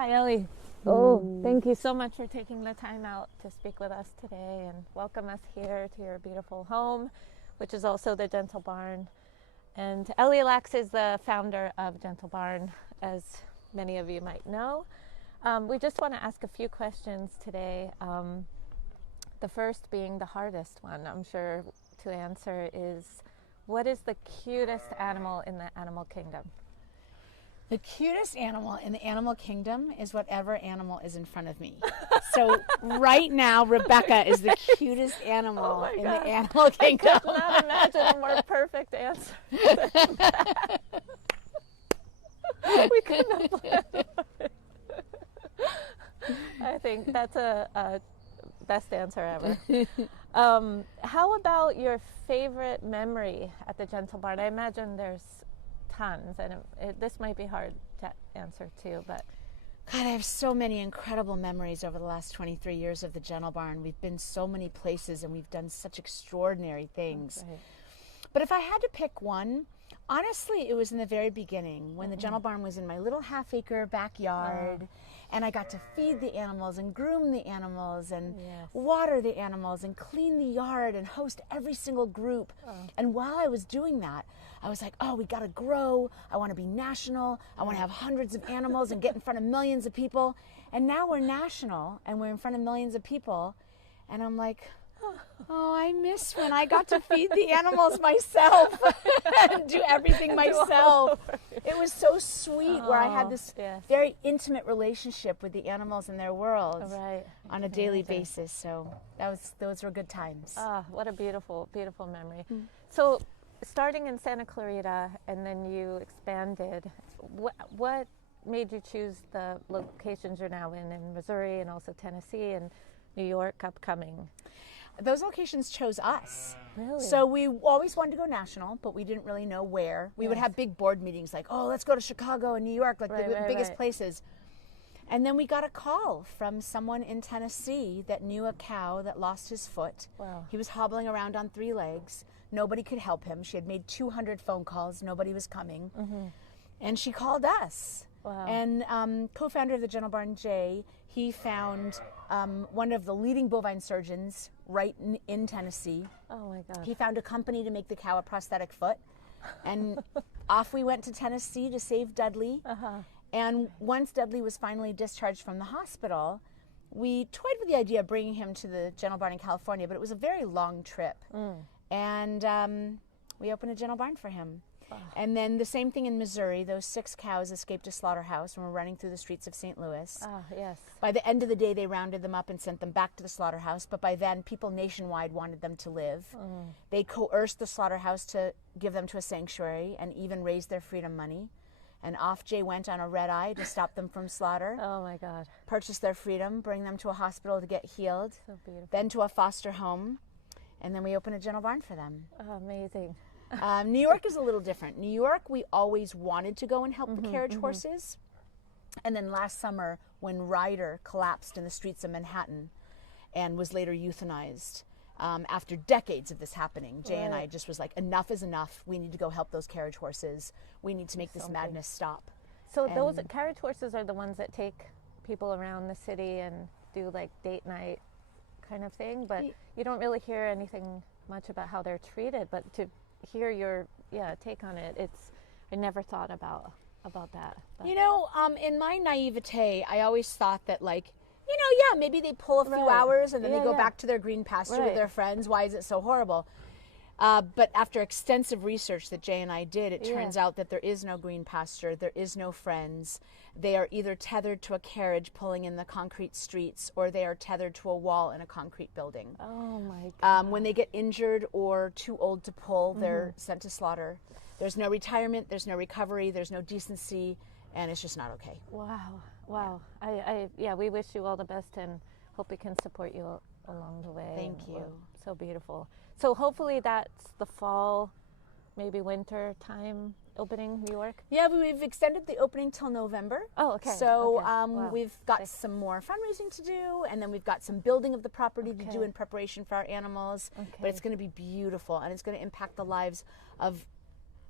Hi, Ellie. Oh, thank you so much for taking the time out to speak with us today and welcome us here to your beautiful home, which is also the Gentle Barn. And Ellie Laks is the founder of Gentle Barn, as many of you might know. We just want to ask a few questions today. The first being the hardest one, I'm sure, to answer is, what is the cutest animal in the animal kingdom? The cutest animal in the animal kingdom is whatever animal is in front of me. So right now, Rebecca is the cutest animal in the animal kingdom. I could not imagine a more perfect answer than that. We could not plan it. I think that's a best answer ever. How about your favorite memory at the Gentle Barn? I imagine there's tons, and this might be hard to answer too, but God, I have so many incredible memories over the last 23 years of the Gentle Barn. We've been so many places and we've done such extraordinary things. Right. But if I had to pick one, honestly, it was in the very beginning when the Gentle Barn was in my little half-acre backyard, and I got to feed the animals and groom the animals and water the animals and clean the yard and host every single group. And while I was doing that, I was like, oh, we got to grow. I want to be national. I want to have hundreds of animals and get in front of millions of people. And now we're national and we're in front of millions of people. And I'm like, oh, I miss when I got to feed the animals myself and do everything myself. It was so sweet where I had this very intimate relationship with the animals in their world on a daily basis. So those were good times. What a beautiful, beautiful memory. So starting in Santa Clarita and then you expanded, what made you choose the locations you're now in Missouri and also Tennessee and New York upcoming? Those locations chose us. Really? So we always wanted to go national, but we didn't really know where. We would have big board meetings like, oh, let's go to Chicago and New York, like the biggest places. And then we got a call from someone in Tennessee that knew a cow that lost his foot. Wow. He was hobbling around on 3 legs. Nobody could help him. She had made 200 phone calls. Nobody was coming. And she called us. Wow. And co-founder of the Gentle Barn, Jay, he found one of the leading bovine surgeons right in Tennessee. Oh my God. He found a company to make the cow a prosthetic foot. And off we went to Tennessee to save Dudley. And once Dudley was finally discharged from the hospital, we toyed with the idea of bringing him to the Gentle Barn in California, but it was a very long trip. And we opened a Gentle Barn for him. And then the same thing in Missouri. Those 6 cows escaped a slaughterhouse and were running through the streets of St. Louis. Yes. By the end of the day, they rounded them up and sent them back to the slaughterhouse. But by then, people nationwide wanted them to live. They coerced the slaughterhouse to give them to a sanctuary and even raised their freedom money. And off Jay went on a red eye to stop them from slaughter. Oh my God. Purchase their freedom, bring them to a hospital to get healed. So beautiful. Then to a foster home. And then we opened a Gentle Barn for them. Oh, amazing. New York is a little different. New York, we always wanted to go and help the carriage horses. And then last summer, when Ryder collapsed in the streets of Manhattan and was later euthanized, after decades of this happening, Jay and I just was like, enough is enough. We need to go help those carriage horses. We need to make this madness stop. So those carriage horses are the ones that take people around the city and do like date night kind of thing, but you don't really hear anything much about how they're treated. But to hear your take on it, I never thought about that. But. You know, in my naivete, I always thought that maybe they pull a few hours and then they go back to their green pasture with their friends. Why is it so horrible? But after extensive research that Jay and I did, it turns out that there is no green pasture, there is no friends. They are either tethered to a carriage pulling in the concrete streets, or they are tethered to a wall in a concrete building. Oh my God. When they get injured or too old to pull, they're sent to slaughter. There's no retirement, there's no recovery, there's no decency, and it's just not okay. Wow. We wish you all the best and hope we can support you along the way. Thank you. So beautiful. So hopefully that's the fall, maybe winter time opening, New York? Yeah, we've extended the opening till November. Oh, okay. So Wow. we've got some more fundraising to do, and then we've got some building of the property to do in preparation for our animals. But it's going to be beautiful, and it's going to impact the lives of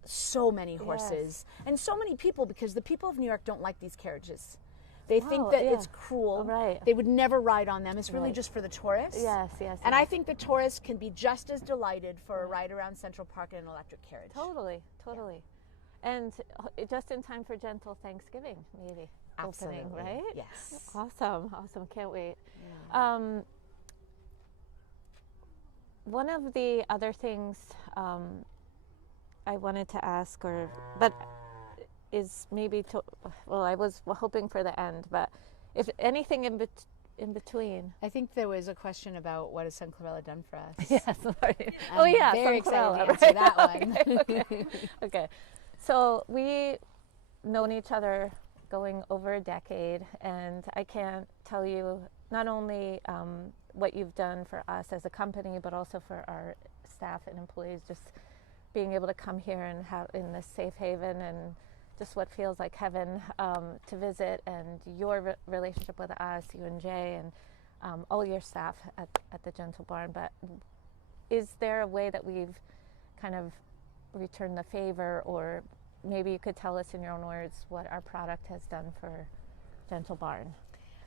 so many horses and so many people, because the people of New York don't like these carriages. They think that it's cruel. Right. They would never ride on them. It's really just for the tourists. Yes, yes. And I think the tourists can be just as delighted for a ride around Central Park in an electric carriage. Totally, totally. And just in time for Gentle Thanksgiving, maybe. Absolutely. Opening, right? Yes. Awesome, awesome. Can't wait. Yeah. One of the other things I wanted to ask, but is maybe I was hoping for the end, but if anything in between. I think there was a question about what has Sun Chlorella done for us. Yes. Sorry. I'm very Sun excited Chlorella, to answer that one. Okay. Okay. So we known each other going over a decade, and I can't tell you not only what you've done for us as a company, but also for our staff and employees, just being able to come here and have in this safe haven and just what feels like heaven to visit, and your relationship with us, you and Jay, and all your staff at the Gentle Barn. But is there a way that we've kind of returned the favor, or maybe you could tell us in your own words what our product has done for Gentle Barn?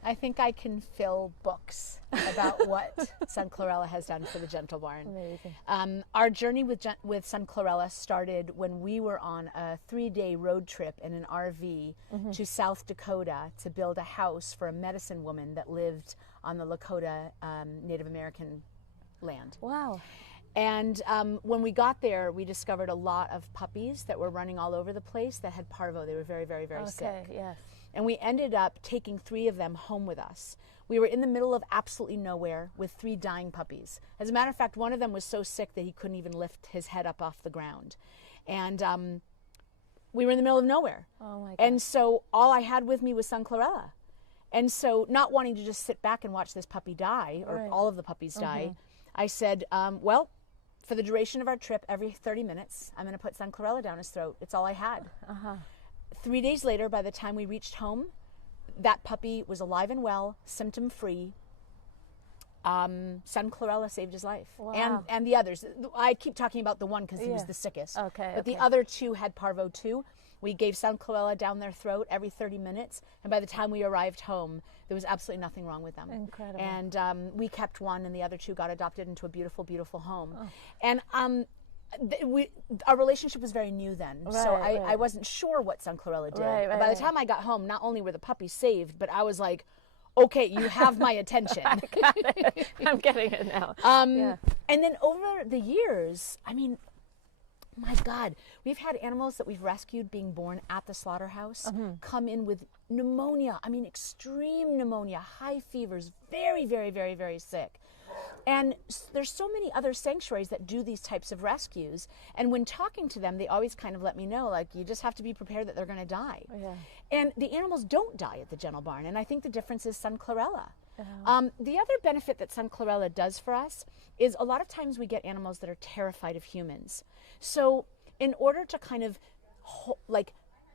I think I can fill books about what Sun Chlorella has done for the Gentle Barn. Amazing. Our journey with Sun Chlorella started when we were on a 3-day road trip in an RV to South Dakota to build a house for a medicine woman that lived on the Lakota Native American land. Wow. And when we got there, we discovered a lot of puppies that were running all over the place that had parvo. They were very, very, very sick. Okay, yes. And we ended up taking 3 of them home with us. We were in the middle of absolutely nowhere with 3 dying puppies. As a matter of fact, one of them was so sick that he couldn't even lift his head up off the ground. And we were in the middle of nowhere. Oh my God. And so all I had with me was Sun Chlorella. And so not wanting to just sit back and watch this puppy die, or all of the puppies die, I said, well, for the duration of our trip, every 30 minutes, I'm going to put Sun Chlorella down his throat. It's all I had. 3 days later, by the time we reached home, that puppy was alive and well, symptom-free. Sun Chlorella saved his life. Wow. And the others. I keep talking about the one because he was the sickest. Okay. But the other 2 had parvo too. We gave Sun Chlorella down their throat every 30 minutes. And by the time we arrived home, there was absolutely nothing wrong with them. Incredible. And we kept one, and the other 2 got adopted into a beautiful, beautiful home. And our relationship was very new then, so I wasn't sure what Sun Chlorella did. By the time I got home, not only were the puppies saved, but I was like, okay, you have my attention. I'm getting it now. And then over the years, I mean, my God, we've had animals that we've rescued being born at the slaughterhouse come in with pneumonia. I mean, extreme pneumonia, high fevers, very, very, very, very sick. And there's so many other sanctuaries that do these types of rescues. And when talking to them, they always kind of let me know, like, you just have to be prepared that they're going to die. And the animals don't die at the Gentle Barn. And I think the difference is Sun Chlorella. The other benefit that Sun Chlorella does for us is a lot of times we get animals that are terrified of humans. So in order to kind of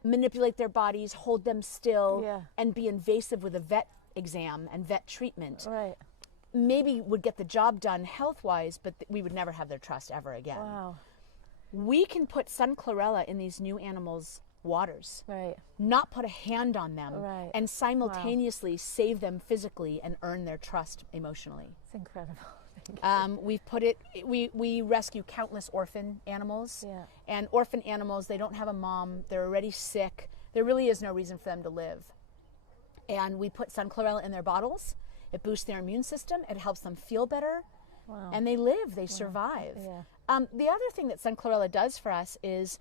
manipulate their bodies, hold them still, and be invasive with a vet exam and vet treatment, maybe would get the job done health-wise, but we would never have their trust ever again. Wow. We can put Sun Chlorella in these new animals' waters, not put a hand on them, and simultaneously save them physically and earn their trust emotionally. It's incredible. We rescue countless orphan animals, and orphan animals, they don't have a mom, they're already sick, there really is no reason for them to live. And we put Sun Chlorella in their bottles. It boosts their immune system. It helps them feel better. And they live. They survive. The other thing that Sun Chlorella does for us is,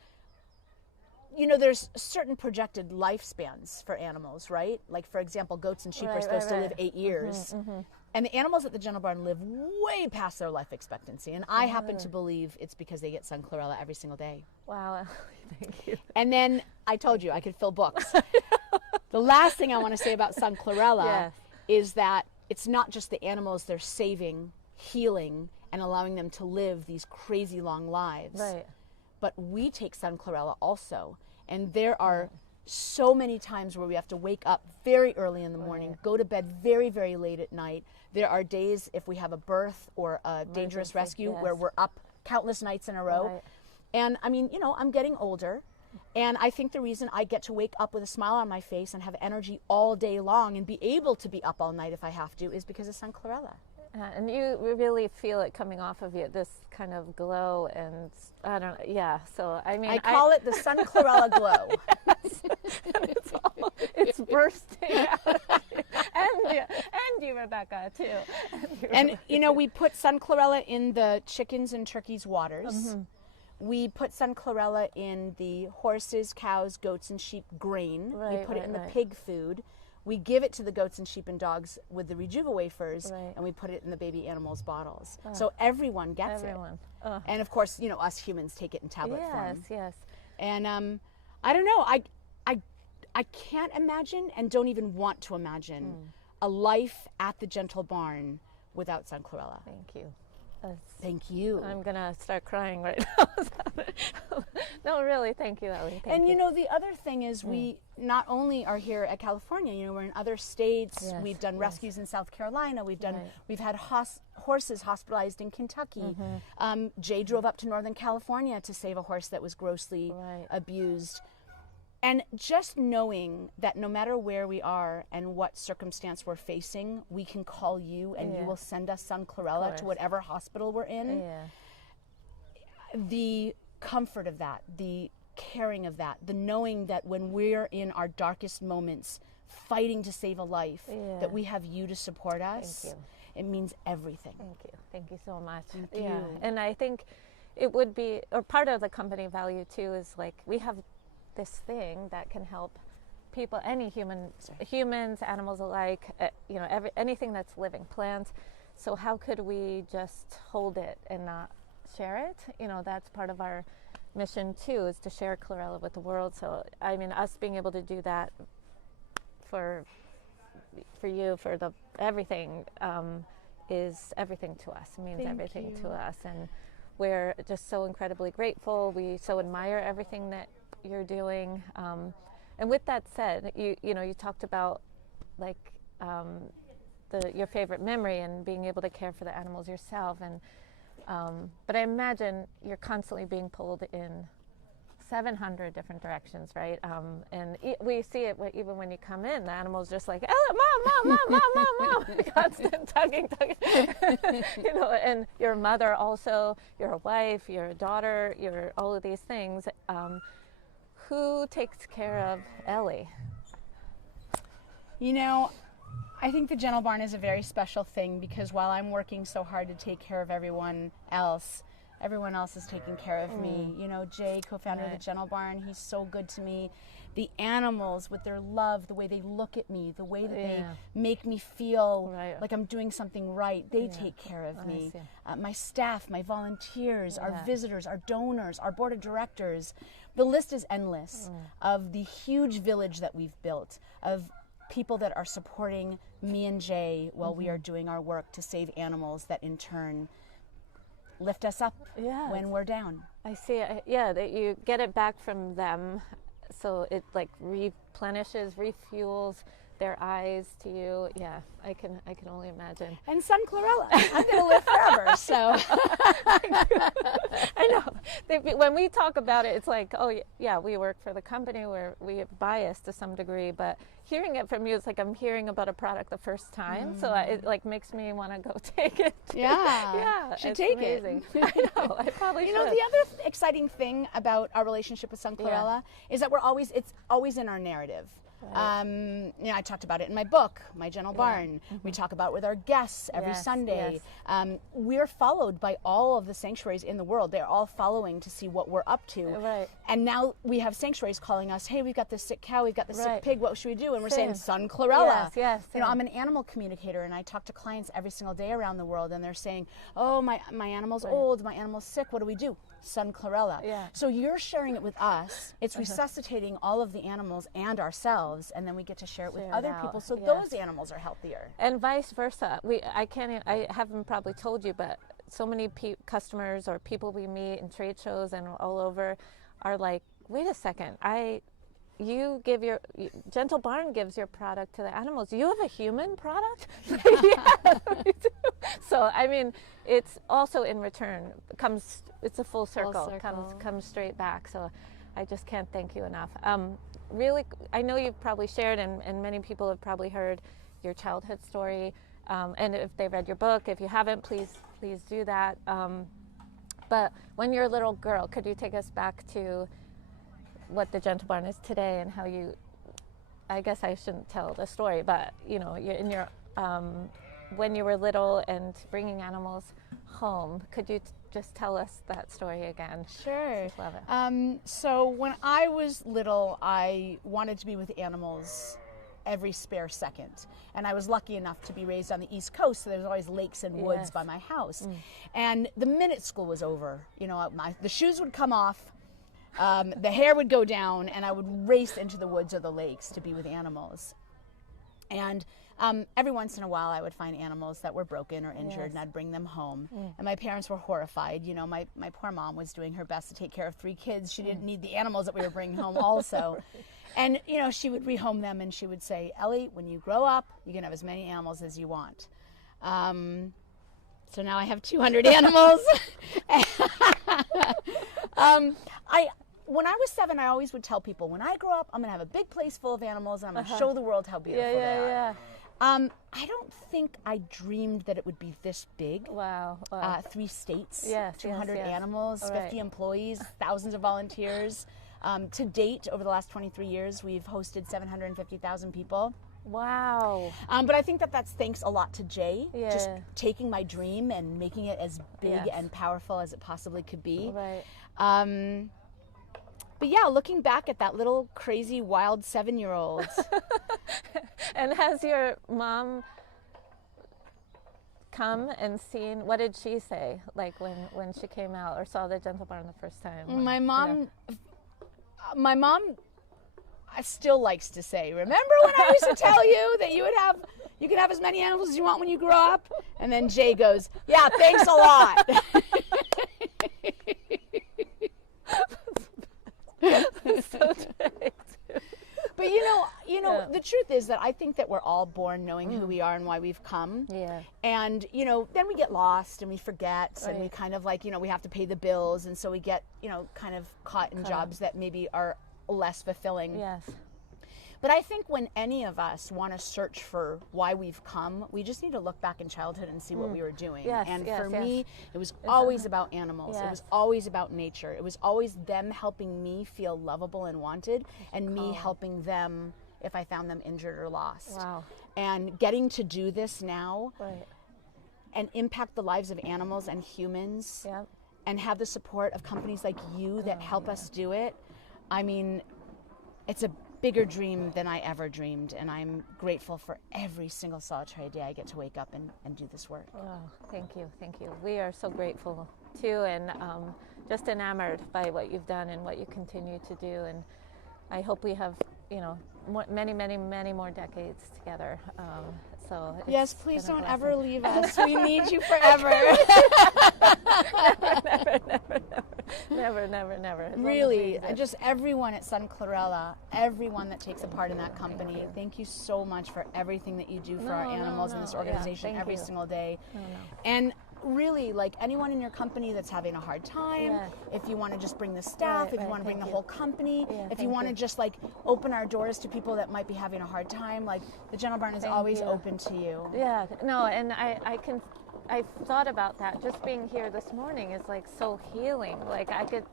you know, there's certain projected lifespans for animals, right? Like, for example, goats and sheep are supposed to live 8 years. And the animals at the Gentle Barn live way past their life expectancy. And I happen to believe it's because they get Sun Chlorella every single day. Wow. Thank you. And then I told you I could fill books. The last thing I want to say about Sun Chlorella is that it's not just the animals they're saving, healing, and allowing them to live these crazy long lives. But we take Sun Chlorella also. And there are so many times where we have to wake up very early in the morning, go to bed very, very late at night. There are days, if we have a birth or a dangerous rescue, where we're up countless nights in a row. And I mean, you know, I'm getting older. And I think the reason I get to wake up with a smile on my face and have energy all day long and be able to be up all night if I have to is because of Sun Chlorella. And you really feel it coming off of you, this kind of glow, and I don't know, yeah. So I mean, I call it the Sun Chlorella glow. It's bursting out. And you, Rebecca, too. And you know, we put Sun Chlorella in the chickens and turkeys' waters. We put Sun Chlorella in the horses, cows, goats, and sheep grain. We put it in the pig food. We give it to the goats and sheep and dogs with the Rejuva wafers, and we put it in the baby animals' bottles. So everyone gets it. And of course, you know, us humans take it in tablet form. Yes. And I don't know. I can't imagine and don't even want to imagine a life at the Gentle Barn without Sun Chlorella. Thank you. Thank you. I'm going to start crying right now. No, really, thank you, Ellie. Thank you. You know, the other thing is we not only are here at California, you know, we're in other states. We've done rescues in South Carolina. We've had horses hospitalized in Kentucky. Jay drove up to Northern California to save a horse that was grossly abused. And just knowing that no matter where we are and what circumstance we're facing, we can call you and you will send us Sun Chlorella to whatever hospital we're in. The comfort of that, the caring of that, the knowing that when we're in our darkest moments fighting to save a life, that we have you to support us. Thank you. It means everything. Thank you. Thank you so much. Thank you. And I think it would be, or part of the company value too is like we have this thing that can help people, any humans, animals alike, you know, anything that's living, plants. So how could we just hold it and not share it? You know, that's part of our mission too, is to share chlorella with the world. So I mean, us being able to do that for you, for the everything, is everything to us. It means everything to us, and we're just so incredibly grateful. We so admire everything that you're doing. And with that said, you know, you talked about like your favorite memory and being able to care for the animals yourself, and but I imagine you're constantly being pulled in 700 different directions, right? And we see it even when you come in. The animal's just like, mom, constant tugging. You know, and your mother also, your wife, your daughter, all of these things. Who takes care of Ellie? You know, I think the Gentle Barn is a very special thing because while I'm working so hard to take care of everyone else is taking care of me. You know, Jay, co-founder of the Gentle Barn, he's so good to me. The animals with their love, the way they look at me, the way that they make me feel like I'm doing something right, they take care of me. My staff, my volunteers, our visitors, our donors, our board of directors. The list is endless of the huge village that we've built, of people that are supporting me and Jay while we are doing our work to save animals that in turn lift us up when we're down. I see. That you get it back from them, so it like replenishes, refuels their eyes to you. Yeah, I can only imagine. And Sun Chlorella, I'm gonna live forever. So I know. When we talk about it, it's like, oh yeah, we work for the company where we are biased to some degree, but hearing it from you, it's like I'm hearing about a product the first time. So it like makes me want to go take it. Yeah, should take amazing. it. I know. I probably You should. know, the other exciting thing about our relationship with Sun Chlorella is that it's always in our narrative. You know, I talked about it in my book, My Gentle Barn. We talk about it with our guests every Sunday. We're followed by all of the sanctuaries in the world. They're all following to see what we're up to. And now we have sanctuaries calling us, hey, we've got this sick cow, we've got this sick pig, what should we do? And we're saying Sun Chlorella. You know, I'm an animal communicator, and I talk to clients every single day around the world, and they're saying, oh, my animal's old, my animal's sick, what do we do? Sun Chlorella. So you're sharing it with us. It's resuscitating all of the animals and ourselves, and then we get to share it with other people, so those animals are healthier. And vice versa. I haven't probably told you, but so many customers or people we meet in trade shows and all over are like, wait a second, Gentle Barn gives your product to the animals. You have a human product? Yeah, we do. So I mean, it's also in return it's a full circle. Comes straight back. So I just can't thank you enough. Really, I know you've probably shared, and many people have probably heard your childhood story. And if they read your book, if you haven't, please do that. But when you're a little girl, could you take us back to what the Gentle Barn is today and how you, I guess I shouldn't tell the story, but you know, you're in your, when you were little and bringing animals home, could you just tell us that story again? Sure. Just love it. So when I was little, I wanted to be with animals every spare second. And I was lucky enough to be raised on the East Coast, so there was always lakes and woods Yes. by my house. And the minute school was over, you know, the shoes would come off, the hair would go down, and I would race into the woods or the lakes to be with animals. And every once in a while I would find animals that were broken or injured, Yes. and I'd bring them home. And my parents were horrified. You know, my poor mom was doing her best to take care of 3 kids. She didn't need the animals that we were bringing home also. And, you know, she would rehome them and she would say, Ellie, when you grow up, you can have as many animals as you want. So now I have 200 animals. When I was 7, I always would tell people, when I grow up, I'm going to have a big place full of animals and I'm going to show the world how beautiful they are. I don't think I dreamed that it would be this big. Wow. 3 states, Yes, 200 yes. animals, All 50 right. employees, thousands of volunteers. To date, over the last 23 years, we've hosted 750,000 people. Wow. But I think that that's thanks a lot to Jay, just Yeah. taking my dream and making it as big Yes. and powerful as it possibly could be. Right. But yeah, looking back at that little crazy wild 7-year-old. And has your mom come and seen, what did she say, like when she came out or saw the Gentle Barn the first time? My You mom, know? my mom still likes to say, remember when I used to tell you that you could have as many animals as you want when you grow up? And then Jay goes, yeah, thanks a lot. So great. But you know, Yeah. the truth is that I think that we're all born knowing who we are and why we've come. Yeah. And, you know, then we get lost and we forget and we Right. kind of like, you know, we have to pay the bills. And so we get, you know, kind of caught in jobs that maybe are less fulfilling. Yes. But I think when any of us want to search for why we've come, we just need to look back in childhood and see what we were doing. Yes, And yes, for yes. me, it was always about animals. It Yes. was always about nature. It was always them helping me feel lovable and wanted, and me helping them if I found them injured or lost. Wow. And getting to do this now Right. and impact the lives of animals and humans Yep. and have the support of companies like you that help us do it. I mean, it's a bigger dream than I ever dreamed, and I'm grateful for every single solitary day I get to wake up and do this work. Oh, thank you, thank you. We are so grateful too, and just enamored by what you've done and what you continue to do. And I hope we have, you know, many, many, many more decades together. So it's Yes, please been a don't blessing. ever leave us. We need you forever. Never, never, never. As long as we Really, exist. just everyone at Sun Chlorella, everyone that takes a part in that company, thank you so much for everything that you do for our animals in this Yeah, organization thank every you. single day. No. And really, like anyone in your company that's having a hard time, Yes. if you want to just bring the staff, Right, if you right, want to bring thank the you. whole company, Yeah, if you thank want to you. just like open our doors to people that might be having a hard time, like the Gentle Barn is Thank always you. open to you. Yeah, no, and I've thought about that. Just being here this morning is like so healing. Like I could,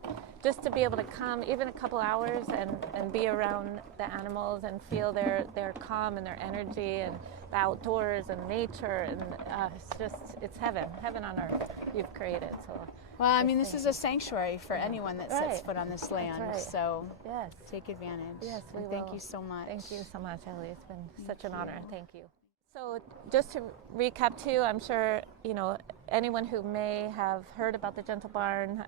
just to be able to come even a couple hours and be around the animals and feel their calm and their energy and the outdoors and nature, and it's heaven on earth you've created. So Well, I mean, just this is thank a sanctuary for anyone that sets Right. foot on this land. right. So yes. take advantage. Yes, we And thank will. you so much. Thank you so much, Ellie. It's been such an honor. Thank you. So just to recap too, I'm sure, you know, anyone who may have heard about the Gentle Barn,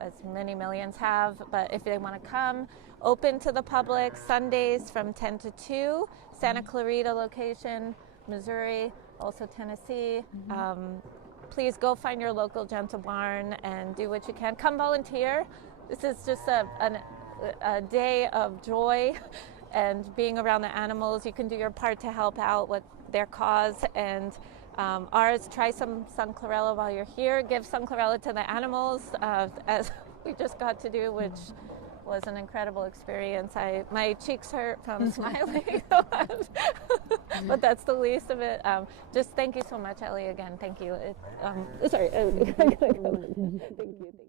as many millions have, but if they want to come, open to the public Sundays from 10 to 2, Santa Clarita location, Missouri, also Tennessee. Please go find your local Gentle Barn and do what you can. Come volunteer. This is just a day of joy and being around the animals. You can do your part to help out with their cause, and ours, try some Sun Chlorella while you're here. Give Sun Chlorella to the animals, as we just got to do, which was an incredible experience. My cheeks hurt from smiling, but that's the least of it. Just thank you so much, Ellie. Again, thank you. Sorry. Thank you.